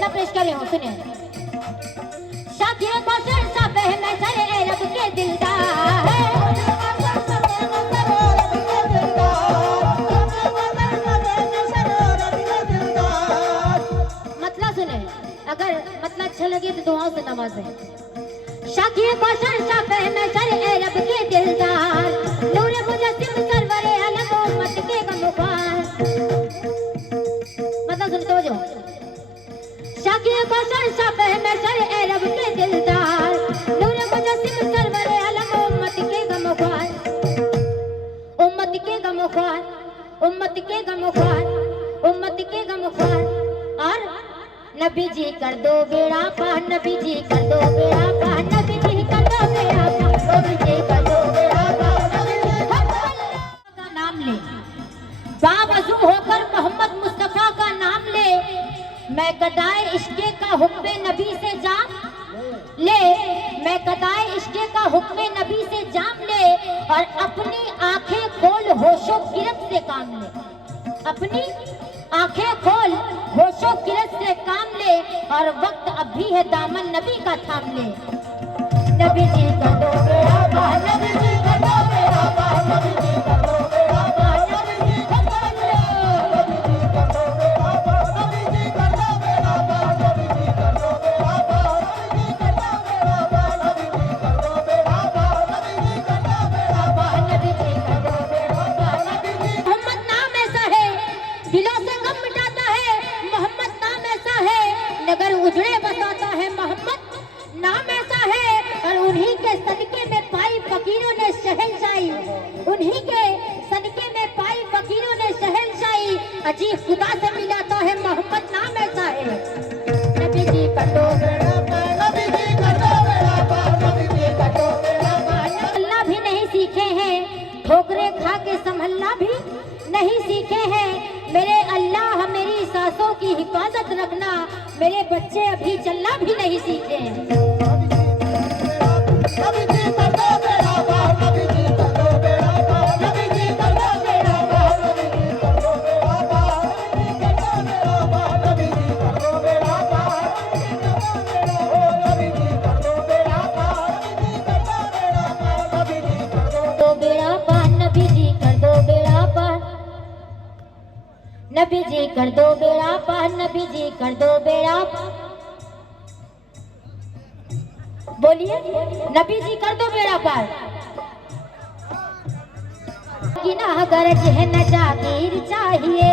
मतलब पेश कर रही हूँ, सुनिए। शादियों को सरसा बहना सरे रब के दिलदार, मतलब सुने, अगर मतलब अच्छा लगे तो दुआओं से नवाजे। शादियों को सरसा बहना सरे रब के दिलदार, नूर मुजस्सिम सरवरे अलग उम्मत के गमख्वार। मतलब सुन तो जो शाकिर को सरसा बहना सरे रब के दिलदार, नूर मुजस्सिम सरवरे अलग उम्मत के गमख्वार, उम्मत के गमख्वार, उम्मत के गमख्वार, उम्मत के गमख्वार। और नबी जी कर दो बेड़ा पार, नबी जी कर दो बेड़ा पार, नबी जी कर दो बेड़ा पार, नबी जी कर दो बेड़ा पार। का नाम ले, बावजू होकर मोहम्मद मुस्तफा का नाम ले, मैं गदाए इश्क़े का हुक्म नबी से जाम ले, मैं गदाए इश्क़े का हुक्म नबी से जाम ले, और अपनी आंखें खोल होशो किरत से काम ले, अपनी आंखें खोल होशो किरत से काम ले, और वक्त अब भी है दामन नबी का थाम ले। नबी जी कर दो बेड़ा पार, नबी जी कर दो बेड़ा पार, नबी जी कर दो बेड़ा पार, नबी जी कर दो बेड़ा पार, नबी जी कर दो बेड़ा पार, नबी जी कर दो बेड़ा पार, नबी जी कर दो बेड़ा पार, नबी जी कर दो बेड़ा पार, नबी जी कर दो बेड़ा पार, नबी जी कर दो बेड़ा पार, नबी जी। मोहम्मद नाम ऐसा है दिलों से गम मिटाता है, मोहम्मद नाम ऐसा है नगर उजड़े बसाता है, मोहम्मद नाम ऐसा है, और उन्हीं के सदके में पाई फकीरों ने शहंशाही, उन्हीं के सदके में पाई फकीरों ने शहंशाही, अजीब खुदा से मिलाता है, मोहम्मद नाम ऐसा है। नबी जी कर दो बेड़ा पार, नबी जी कर दो बेड़ा पार, नबी जी कर दो बेड़ा पार। अल्लाह भी नहीं सीखे हैं, ठोकरे खा के संभलना भी नहीं सीखे हैं, मेरे अल्लाह मेरी सांसों की हिफाजत रखना, मेरे बच्चे अभी चलना भी नहीं सीखे हैं। नबी जी कर दो बेड़ा पार, नबी जी कर दो बेड़ा पार, नबी जी कर दो बेड़ा पार, नबी जी कर दो बेड़ा पार, नबी जी कर दो बेड़ा पार, नबी जी कर दो बेड़ा पार, नबी जी कर दो बेड़ा पार, नबी जी कर दो बेड़ा पार, नबी जी कर दो बेड़ा पार, नबी जी कर दो बेड़ा पार। बोलिए नबी जी कर दो बेड़ा पार। गिनाहगर है न जागीर चाहिए,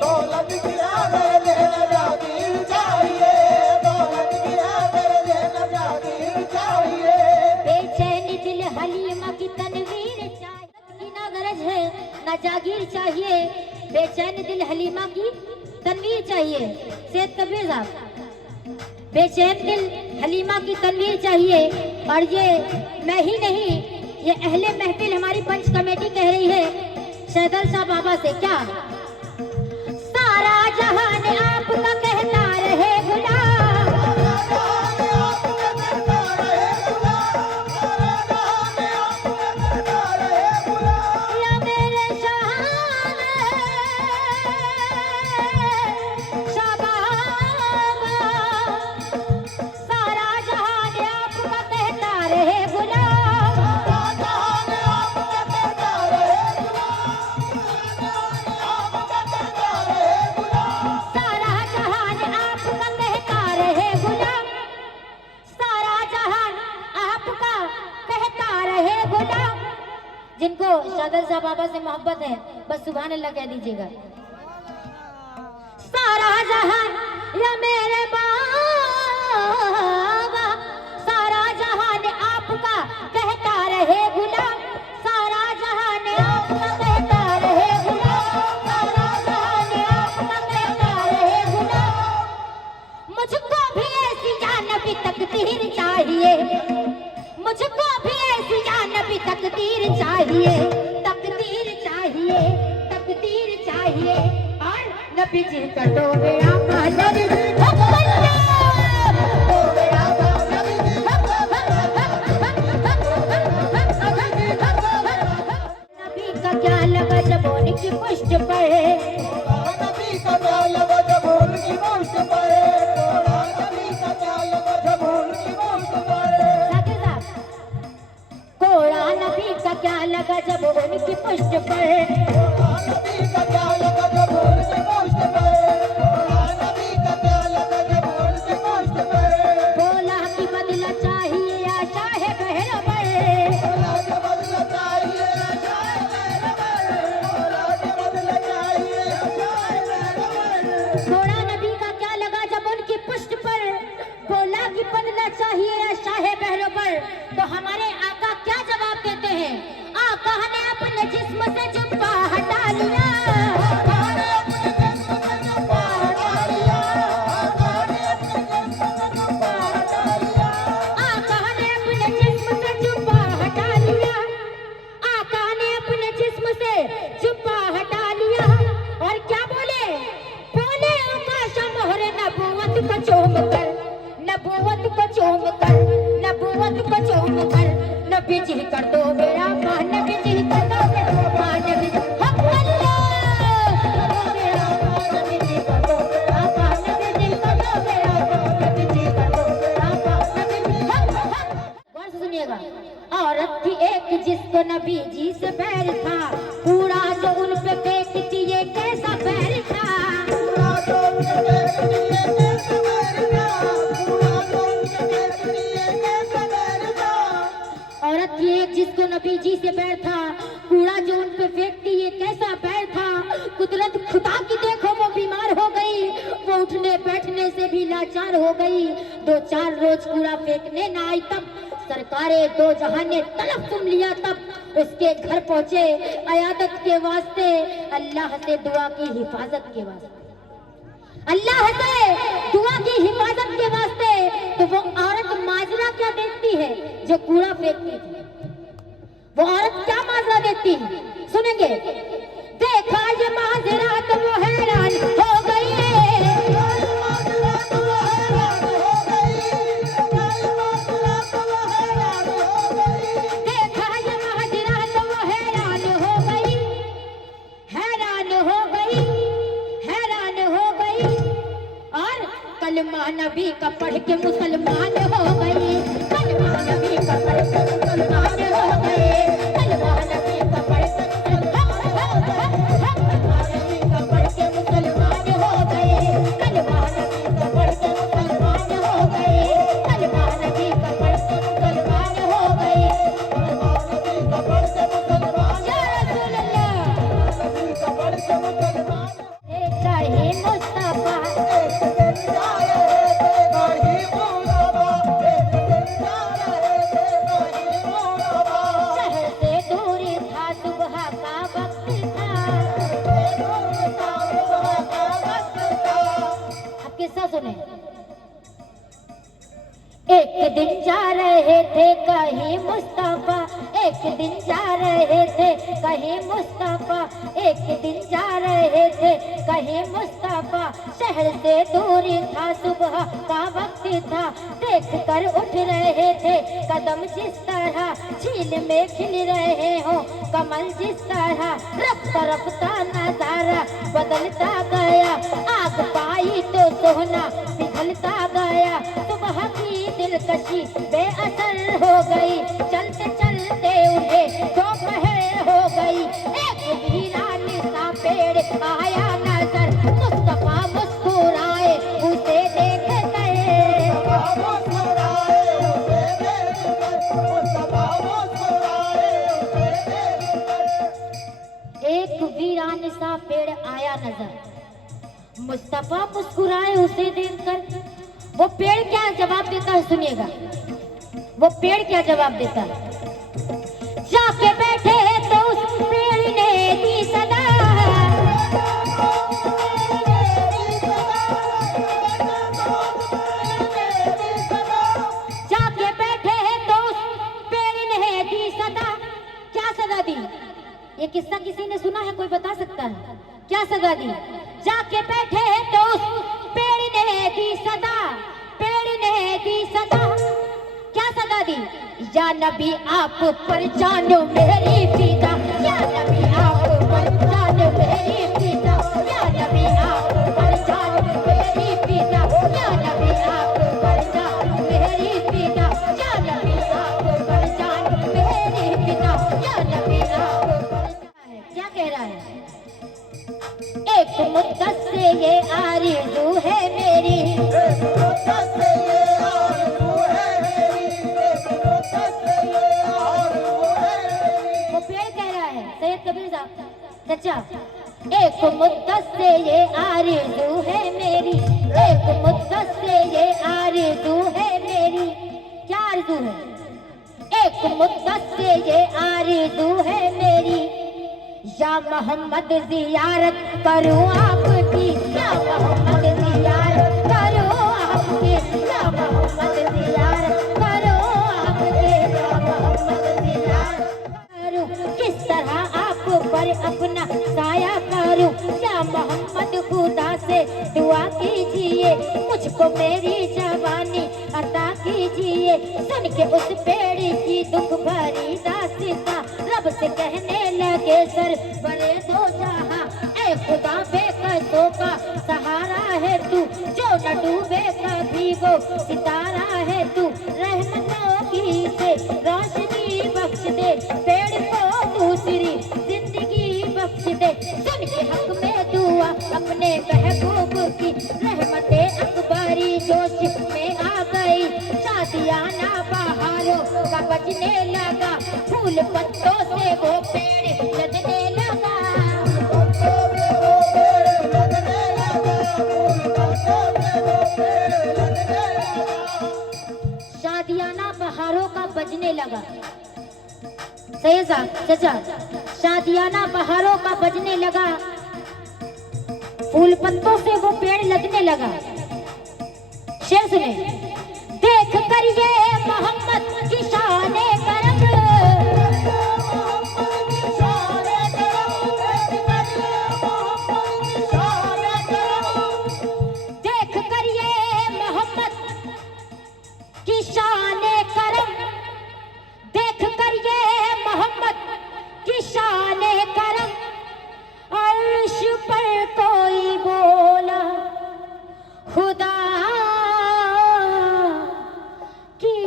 दौलत गिनाहगर है न जागीर चाहिए, दौलत गिनाहगर है न जागीर चाहिए, बेचैनी दिल हलीमा की तनवीर चाहिए, गिनाहगर है न जागीर चाहिए, बेचैन दिल हलीमा की तनवीर चाहिए। सेठ कबीर साहब, बेचैन दिल हलीमा की तनवीर चाहिए। और ये मैं ही नहीं, ये अहले महफिल हमारी पंच कमेटी कह रही है सैदल शाह बाबा से, क्या सारा जहान आपका कहता रहे गुलाम, या मेरे शाह बाबा, सारा जहान आपका कहता रहे गुलाम, सारा जहान आपका कहता रहे गुलाम, सारा जहान आपका कहता रहे गुलाम। जिनको सैदल शाह बाबा से मोहब्बत है बस सुभान अल्लाह कह दीजिएगा। सारा जहान या मेरे बाबा, सारा जहान आपका कहता रहे गुलाम, सारा जहान आपका कहता रहे गुलाम, सारा जहान आपका कहता रहे गुलाम। मुझको भी ऐसी जानबी तकदीर चाहिए, मुझको भी ऐसी जानबी तकदीर चाहिए, तकदीर चाहिए, तकदीर चाहिए। और नबी जी का दो बेड़ा पार, नबी जी का दो बेड़ा पार, नबी जी का दो बेड़ा पार, नबी का क्या लगा जब उनकी पुष्ट पर, नबी का क्या लगा जब उनकी पुष्ट पर, लगा जब उनकी पुष्ट पर, नबी का क्या लगा जब उनकी पुष्ट पर, नबी का क्या लगा जब उनकी पुष्ट पर, बोला कि बदला चाहिए आशा है बहरवर, औलाद बदला चाहिए आशा है बहरवर, औलाद बदला चाहिए आशा है बहरवर। थोड़ा नबी का क्या लगा जब उनकी पुष्ट पर, बोला कि बदला चाहिए आशा है बहरवर। तो हमारे आका क्या जवाब देते हैं? आका ने अपने जिस्म से जुब्बा हटा लिया, आका ने अपने जिस्म से जुब्बा हटा लिया, आका ने अपने जिस्म से जुब्बा हटा लिया, आका ने अपने जिस्म से जुब्बा हटा लिया, आका ने अपने जिस्म से जुब्बा हटा लिया। और क्या बोले? बोले आकाश मोहरे नबूवत को चूम कर, नबूवत को चूम कर, नबूवत को चूम कर, नबी जी कर दो मेरा पान, नबी जी कर दो मेरा पान, नबी जी हक अल्लाह मेरा पान, नबी जी कर दो मेरा पान, नबी जी कर दो मेरा पान, नबी जी कर दो मेरा पान, नबी जी हक हक। गौर से सुनिएगा। औरत थी एक जिसको नबी जी से बैर था, कूड़ा जो उन पे फेंकती ये कैसा बैर था, पूरा जो उनके पेट लिए कैसा बैर था, पूरा जो उनके पेट लिए कैसा बैर था। औरत थी एक जिसको नबी जी से बैर था, कूड़ा जो उन पे फेंकती ये कैसा बैर था। कुदरत खुदा की देखो वो बीमार हो गई, वो उठने बैठने से भी लाचार हो गई। 2-4 रोज कूड़ा फेंकने ना आई तब सरकारे दो जहां ने तलब सुन लिया, तब उसके घर पहुंचे अयादत के वास्ते, अल्लाह से दुआ की हिफाजत के वास्ते, अल्लाह से दुआ की हिफाजत के वास्ते। तो वो औरत माजरा क्या देखती है जो कूड़ा फेंकती थी? वो औरत क्या माजरा देखती है? सुनेंगे। देखा ये माजरा तो वो हैरान हो गई है, माजरा तो वो हैरान हो गई, माजरा तो वो हैरान हो गई, देखा ये माजरा तो वो हैरान हो गई, हैरान हो गई, हैरान हो गई। और कलमा नबी का पढ़ के मुसलमान हो गई, कलमा नबी का पढ़ के मुसलमान हो गए, कलमा नबी का पढ़ के कलमा नबी का पढ़ के मुसलमान हो गए, कलमा नबी का पढ़ के मुसलमान हो गए, कलमा नबी का पढ़ के मुसलमान हो गए। नबी का पढ़ के मुसलमान, या रसूल अल्लाह, नबी का पढ़ के मुसलमान। कहे मुस्तफा एक दिन जा रहे थे कहीं मुराबा, एक दिन जा रहे थे कहीं मुराबा, शहर से दूर था, सुबह का वक्त था। अब किस्सा सुने। एक दिन जा रहे थे कहीं मुस्तफा, एक दिन जा रहे थे कहीं मुस्तफा, एक दिन जा रहे थे कहीं मुस्तफा। शहर से दूर था, सुबह का वक्त था। देख कर उठ रहे थे कदम जिस तरह, झील में खिल रहे हो कमल जिस तरह। रफ्ता रफ्ता नजारा बदलता गया, आग पाई तो सोना पिघलता गया। सुबह की दिलकशी बेअसर हो गई, चलते चलते उन्हें दोपहर हो गई। एक वीरान सा पेड़ आया नजर, मुस्तफा मुस्कुराए उसे देख कर। मुस्कुराए उसे देख कर, मुस्तफा मुस्कुराए उसे देख कर। एक वीरान सा पेड़ आया नजर, मुस्तफा मुस्कुराए उसे देखकर। वो पेड़ क्या जवाब देता है? सुनिएगा वो पेड़ क्या जवाब देता है। जाके बैठे तो उस पेड़ ने दी सदा, जाके बैठे तो उस पेड़ ने दी सदा। क्या सदा दी? ये किस्सा किसी ने सुना है? कोई बता सकता है क्या सदा दी? जाके बैठे तो उस पेड़ ने दी सदा, पेड़ ने दी सदा। क्या सदा दी? या नबी आप पर जानो मेरी फिदा, या नबी आप पर जानो मेरी फिदा, या नबी आप पर जानो मेरी फिदा, या नबी आप पर जानो मेरी फिदा, या नबी आप पर जानो मेरी फिदा, या नबी ये आरज़ू है मेरी। एक मुद्दत से ये आरज़ू है मेरी, एक मुद्दत से ये आरज़ू है मेरी। वो पेड़ कह रहा है सैयद कबीर साहब चचा, एक मुद्दत से ये आरज़ू है मेरी, एक मुद्दत से ये आरज़ू है मेरी। क्या आरज़ू है? एक मुद्दत से ये आरज़ू है मेरी, या मोहम्मद ज़ियारत करूं आपकी, या मोहम्मद ज़ियारत करूं आपकी, या मोहम्मद ज़ियारत करूं आपकी, या मोहम्मद ज़ियारत करूं। किस तरह आप पर अपना साया करूं, या मोहम्मद खुदा से दुआ कीजिए, मुझको मेरी जवानी अता कीजिए। सुन के उस पेड़ की दुख भरी दास्तां, रब से कहने लगे सर बने दो जहां। ऐ खुदा बेकसों का सहारा है तू, जो न डूबे कभी वो सितारा है तू। रहमतों की से रोशनी बख्श दे, पेड़ को दूसरी जिंदगी बख्श दे। सुन के हक में दुआ अपने महबूब की, रहमते अकबरी जोश में आ गई। शादियाना बहारों का बजने लगा, फूल पत्तों से वो पेड़ लगने लगा। पत्तों से वो पेड़ लगने लगा, फूल पत्तों से वो पेड़ लगने लगा। शादियाना बहारों का बजने लगा। सैयद साहब चचा, शादियाना बहारों का बजने लगा, फूल पत्तों से वो पेड़ लगने लगा। शेर सुने, देख कर ये मोहम्मद की शाने करम, मोहम्मद की शान करम, देख कर ये मोहम्मद की शान करम। देख कर ये मोहम्मद की शाने करम, देख कर ये मोहम्मद की शाने करम। अर्श पर कोई बोला खुदा की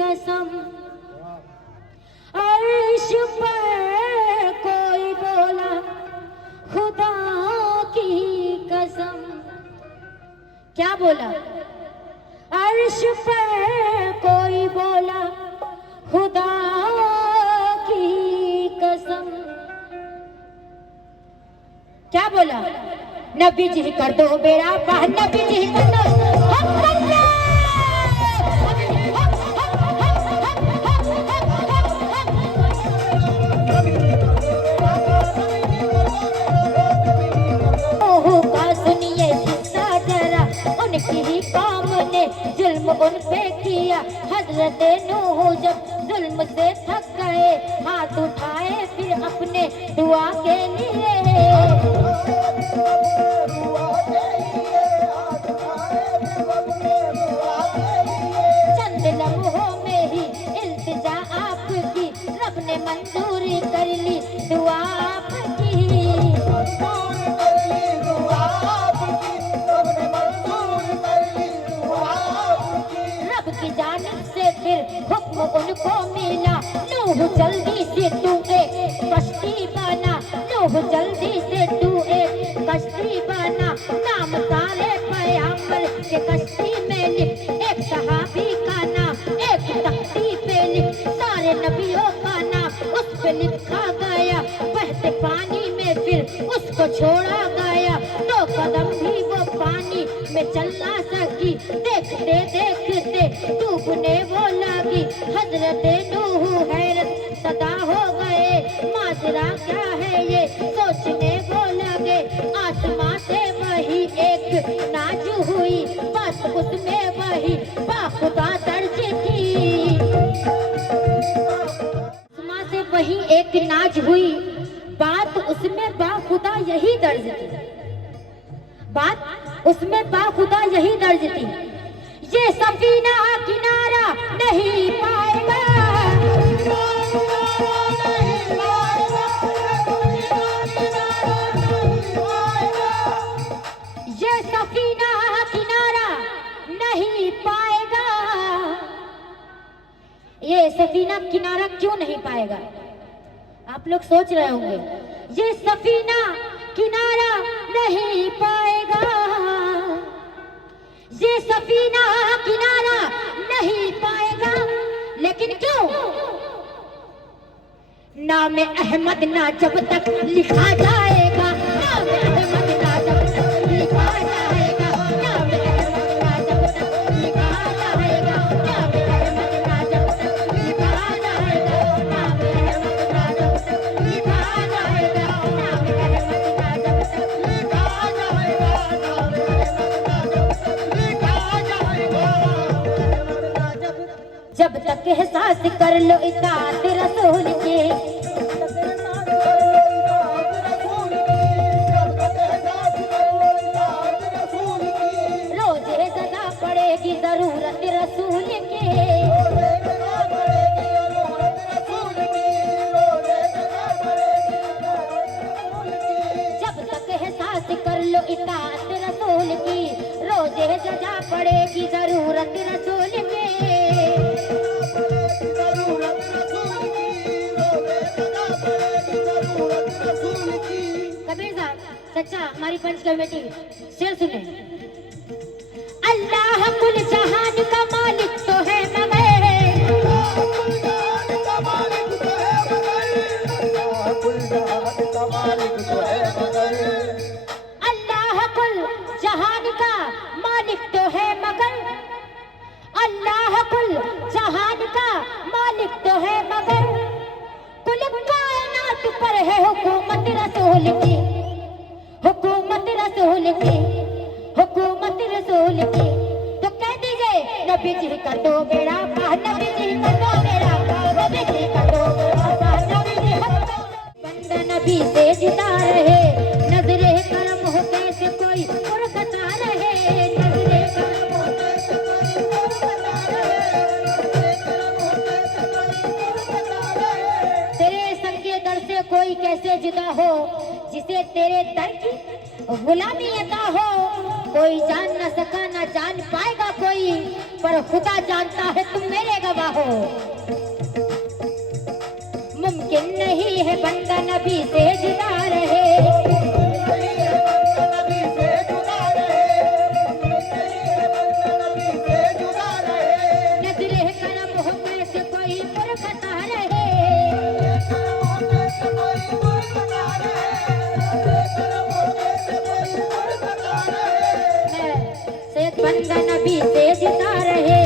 कसम, अर्श पर कोई बोला खुदा की कसम। क्या बोला? अर्श पर कोई बोला खुदा की कसम। क्या बोला? नबी जी कर दो बेड़ा पार, नबी जी कर दो। हम बंदे! ओहो का सुनिए किस्सा जरा, उनकी ही कौम ने जुल्म उन पे किया। हजरत नूह जब जुल्म से थक गए, हाथ उठाए फिर अपने दुआ के लिए। चंद लम्हों में ही इल्तिजा आपकी, रब ने मंजूर कर ली दुआ आपकी। रब की जानिब से फिर हुक्म उनको मिला, नूह जल्दी से तू एक कश्ती बना, नूह जल्दी से तू एक कश्ती बना। नाम सारे पैगंबर के कश्ती में लिख, एक सहाबी का नाम एक तख्ती पे लिख, सारे नबियों का नाम उस पे लिखा गया। बहते पानी में फिर उसको छोड़ा गया, 2 कदम भी वो पानी में चल ना सकी। देखते देखते डूबने वो लगी, हजरत नूह हैरत सदा हो गए। माजरा क्या है ये सोचने वो लगे, आसमां से वही एक नाज हुई, बस उसमें वही बाखुदा दर्ज थी। आसमां से वही एक नाज हुई, बात उसमें बाखुदा यही दर्ज थी, बात उसमें बाखुदा यही दर्ज थी। ये सफीना किनारा नहीं पाएगा, ये सफीना किनारा नहीं पाएगा। ये सफीना किनारा क्यों नहीं पाएगा? आप लोग सोच रहे होंगे, ये सफीना किनारा नहीं पाएगा, ये सफीना किनारा नहीं पाएगा। लेकिन क्यों? नाम अहमद ना जब तक लिखा जाएगा, नाम अहमद ना जब तक लिखा जाएगा, नाम अहमद ना जब तक लिखा जाएगा, नाम अहमद ना जब तक लिखा जाएगा, नाम अहमद ना जब तक लिखा जाएगा, नाम अहमद ना जब तक लिखा जाएगा, नाम अहमद ना जब तक। जब तक एहसास कर लो इताअत रसूल की, रोजे सदा पड़ेगी जरूरत रसूल की। जब तक एहसास कर लो इताअत रसूल की, रोजे सदा पड़ेगी जरूरत रसूल की। कबीर साहब सच्चा हमारी पंच कमेटी शेर सुने। अल्लाह कुल जहान का मालिक तो है मगर, अल्लाह कुल जहान का मालिक तो है मगर, अल्लाह कुल जहान का मालिक तो है मगर, कुल कायनात पर है हुकूमत रसूल की, हुकूमत रसूल की, हुकूमत रसूल की। तो कह दीजिए नबी जी का तो बेड़ा पार, नबी जी का तो बेड़ा पार, नबी जी का तो बेड़ा पार, नबी जी का तो। बंदा नबी से जुदा रहे, नजरे करम हो कैसे कोई फुरकता रहे, नजरे करम हो कैसे कोई फुरकता रहे। तेरे संगे दर से कोई कैसे जुदा हो, जिसे तेरे दर की गुलामी अता हो। कोई जान न सका न जान पाएगा कोई, पर खुदा जानता है तुम मेरे गवाह हो। मुमकिन नहीं है बंदा नबी से जुदा रहे, नजरे करम हो कैसे कोई फुरकता रहे। बंदा नबी से जुदा रहे,